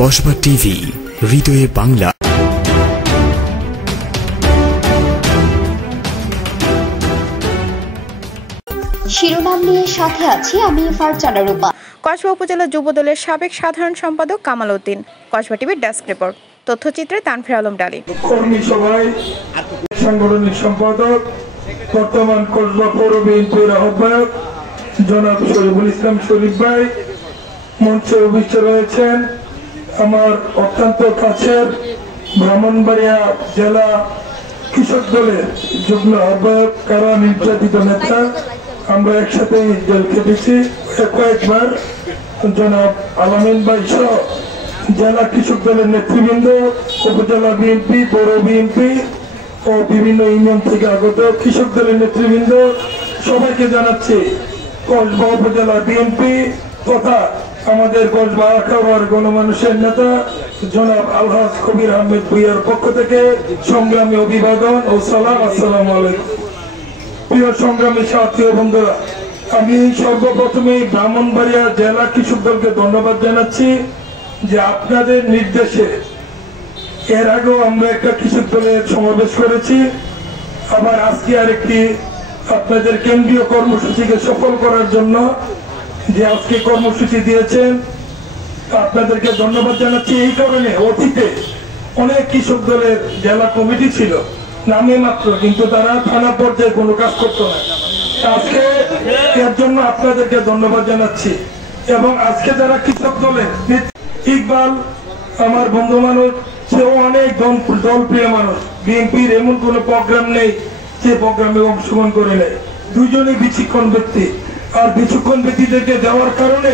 Kasba TV, হৃদয়ে বাংলা। শিরোনাম নিয়ে সাথে আছি আমি ফারজানা রূপা। কসবা উপজেলা যুবদলের সাবেক সাধারণ সম্পাদক কামাল উদ্দিন। কসবা টিভির ডেস্ক রিপোর্ট। তথ্যচিত্রে তানভীর আলম ডালি। কর্মী সভায় সাংগঠনিক সম্পাদক, বর্তমান কসবা পৌর বিএনপির আহ্বায়ক জনাব শরীফুল ইসলাম শরীফ ভাই মঞ্চে উপস্থিত রয়েছেন। আমার অত্যন্ত কাছের ব্রাহ্মণবাড়িয়া জেলা কৃষক দলের যুগ্ম আহ্বায়ক, কারা নির্যাতিত নেতা, আমরা একসাথে জেল খেটেছি কয়েকবার। জনাব আলামিন ভাই সহ জেলা কৃষক দলের নেতৃবৃন্দ, উপজেলা বিএনপি, পৌর বিএনপি ও বিভিন্ন ইউনিয়ন থেকে আগত কৃষক দলের নেতৃবৃন্দ, সবাইকে জানাচ্ছি কসবা উপজেলা বিএনপি তথা আমাদের কসবা আখাউড়ার গণমানুষের নেতা জনাব আলহাজ কবির আহমেদ ভূঁইয়ার পক্ষ থেকে সংগ্রামী অভিবাদন ও সালাম। আসসালামু আলাইকুম। প্রিয় সংগ্রামী সাথী ও বন্ধুরা, আমি সর্বপ্রথমে ব্রাহ্মণবাড়িয়া জেলা কৃষক দলকে ধন্যবাদ জানাচ্ছি যে আপনাদের নির্দেশে এর আগেও আমরা একটা কৃষক দলের সমাবেশ করেছি, আবার আজকে আরেকটি আপনাদের কেন্দ্রীয় কর্মসূচিকে সফল করার জন্য যে আজকে কর্মসূচি দিয়েছেন, আপনাদেরকে ধন্যবাদ জানাচ্ছি। এই কারণে অতীতে অনেক কৃষক দলের জেলা কমিটি ছিল নামে মাত্র, কিন্তু তারা থানা পর্যায়ে কোনো কাজ করতো না। আজকে এর জন্য আপনাদেরকে ধন্যবাদ জানাচ্ছি। এবং আজকে যারা কৃষক দলের ইকবাল আমার বন্ধু মানুষ, সেও অনেক দল প্রিয় মানুষ। বিএনপির এমন কোন প্রোগ্রাম নেই যে প্রোগ্রামে অংশগ্রহণ করে নেয়। দুজনেই বিচক্ষণ ব্যক্তি, আর বিচক্ষণ ব্যক্তিদেরকে দেওয়ার কারণে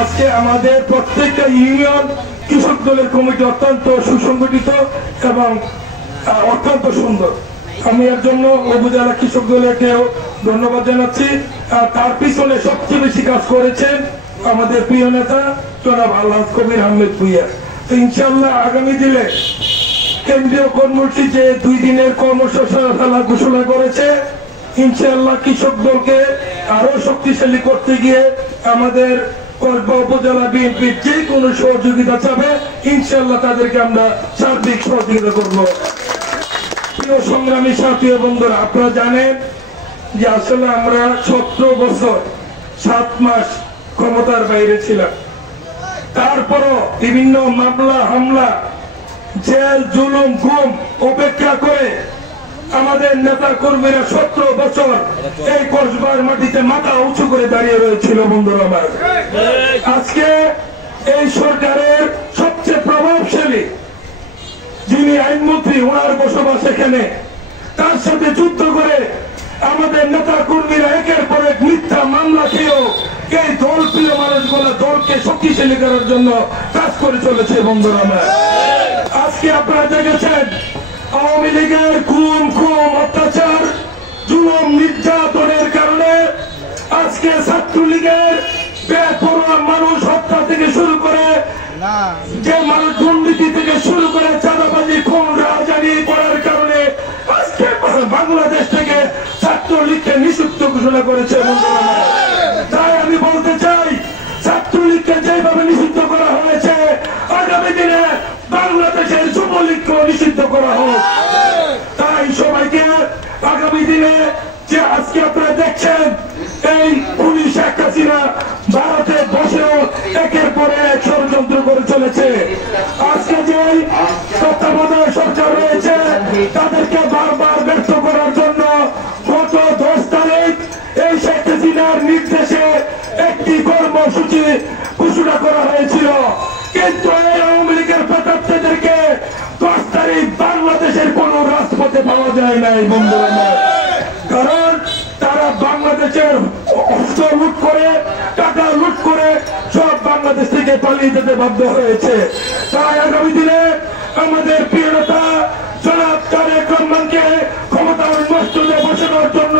আজকে আমাদের প্রত্যেকটা ইউনিয়ন কৃষক দলের কমিটি অত্যন্ত সুসংগঠিত এবং অত্যন্ত সুন্দর। আমি এর জন্য উপজেলা কৃষক দলকেও ধন্যবাদ জানাচ্ছি। আর তার পিছনে সবচেয়ে বেশি কাজ করেছেন আমাদের প্রিয় নেতা জনাব আলহাজ কবির আহমেদ ভূঁইয়া। তো ইনশাআল্লাহ আগামী দিনে কেন্দ্রীয় কর্মসূচি যে 2 দিনের কর্মসূচি ঘোষণা করেছে, ইনশাআল্লাহ কৃষক দলকে আরো শক্তিশালী করতে গিয়ে আমাদের কসবা উপজেলা বিএনপির যে কোনো সহযোগিতা চাবে, ইনশাআল্লাহ তাদেরকে আমরা সার্বিক সহযোগিতা করব। প্রিয় সংগ্রামী সাথী ও বন্ধুরা, আপনারা জানেন যে আসলে আমরা 17 বছর 7 মাস ক্ষমতার বাইরে ছিলাম। তারপরও বিভিন্ন মামলা হামলা, জেল, জুলুম, গুম উপেক্ষা করে আমাদের নেতা কর্মীরা 17 বছর এই কসবার মাটিতে মাথা উঁচু করে দাঁড়িয়ে রয়েছিল। বন্ধুরা আমার, আজকে এই সরকারের সবচেয়ে প্রভাবশালী যিনি আইনমন্ত্রী, ওনার বসবাস এখানে, তার সাথে যুদ্ধ করে আমাদের নেতা কর্মীরা একের পর এক মিথ্যা মামলা খেয়েও এই দল প্রিয় মানুষগুলো দলকে শক্তিশালী করার জন্য কাজ করে চলেছে। বন্ধুরা আমার, আজকে আপনারা দেখেছেন আওয়ামী লীগের খুন, অত্যাচার, জুলুম, নির্যাতনের কারণে আজকে ছাত্রলীগের বেপরোয়া মানুষ হত্যা থেকে শুরু করে, যে মানুষ দুর্নীতি থেকে শুরু করে চাঁদাবাজি, খুন, রাজধানী করার কারণে আজকে বাংলাদেশ থেকে ছাত্রলীগকে নিষিদ্ধ ঘোষণা করেছে। তাই আমি বলতে চাই, ছাত্রলীগকে যেভাবে নিষিদ্ধ করা হয়েছে, আগামী দিনে বাংলাদেশের যুবলীগকেও নিষিদ্ধ করা হোক। তাই সবাইকে আগামী দিনে যে আজকে আপনারা দেখছেন এই পুলিশ শেখ হাসিনা ভারতে বসেও একের পরে এক ষড়যন্ত্র করে চলেছে। আজকে যে তত্ত্বাবধায়ক সরকার রয়েছে, তাদেরকে বারবার ব্যর্থ করার জন্য গত 10 তারিখ এই শেখ হাসিনার নির্দেশে একটি কর্মসূচি ঘোষণা করা হয়েছিল, কিন্তু এই আওয়ামী লীগের প্রেতাত্মদেরকে 10 তারিখ বাংলাদেশের কোন রাজপথে পাওয়া যায় নাই। বন্ধুরা, কারণ তারা বাংলাদেশের অস্ত্র লুট করে, টাকা লুট করে সব বাংলাদেশ থেকে পালিয়ে যেতে বাধ্য হয়েছে। তাই আগামী দিনে আমাদের প্রিয় নেতা জনাব তারেক রহমানকে ক্ষমতার মস্তদে বসানোর জন্য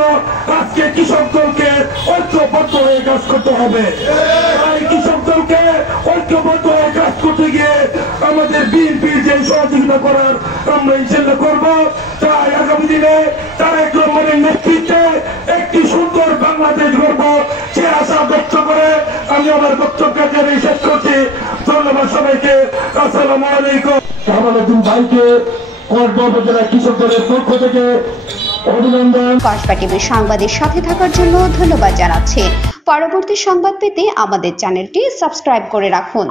আজকে কৃষক দলকে ঐক্যবদ্ধ হয়ে কাজ করতে হবে। তাই কৃষক দলকে ঐক্যবদ্ধ হয়ে কাজ করতে গিয়ে আমাদের বিএনপির যে সহযোগিতা করার আমরা ইনশাআল্লাহ করব। তাই আগামী দিনে তারেক রহমানের নেতৃত্বে একটি সুন্দর বাংলাদেশ গড়ব, সে আশা ব্যক্ত করে আমি আমার বক্তব্য শেষ করছি। ধন্যবাদ। আপনার সবাইকে আসসালামু আলাইকুম। কামালউদ্দিন ভাইকে কসবা উপজেলা কৃষক দলের পক্ষ থেকে অভিনন্দন। কসবা টিভির সংবাদের সাথে থাকার জন্য ধন্যবাদ জানাচ্ছি। পরবর্তী সংবাদ পেতে আমাদের চ্যানেলটি সাবস্ক্রাইব করে রাখুন।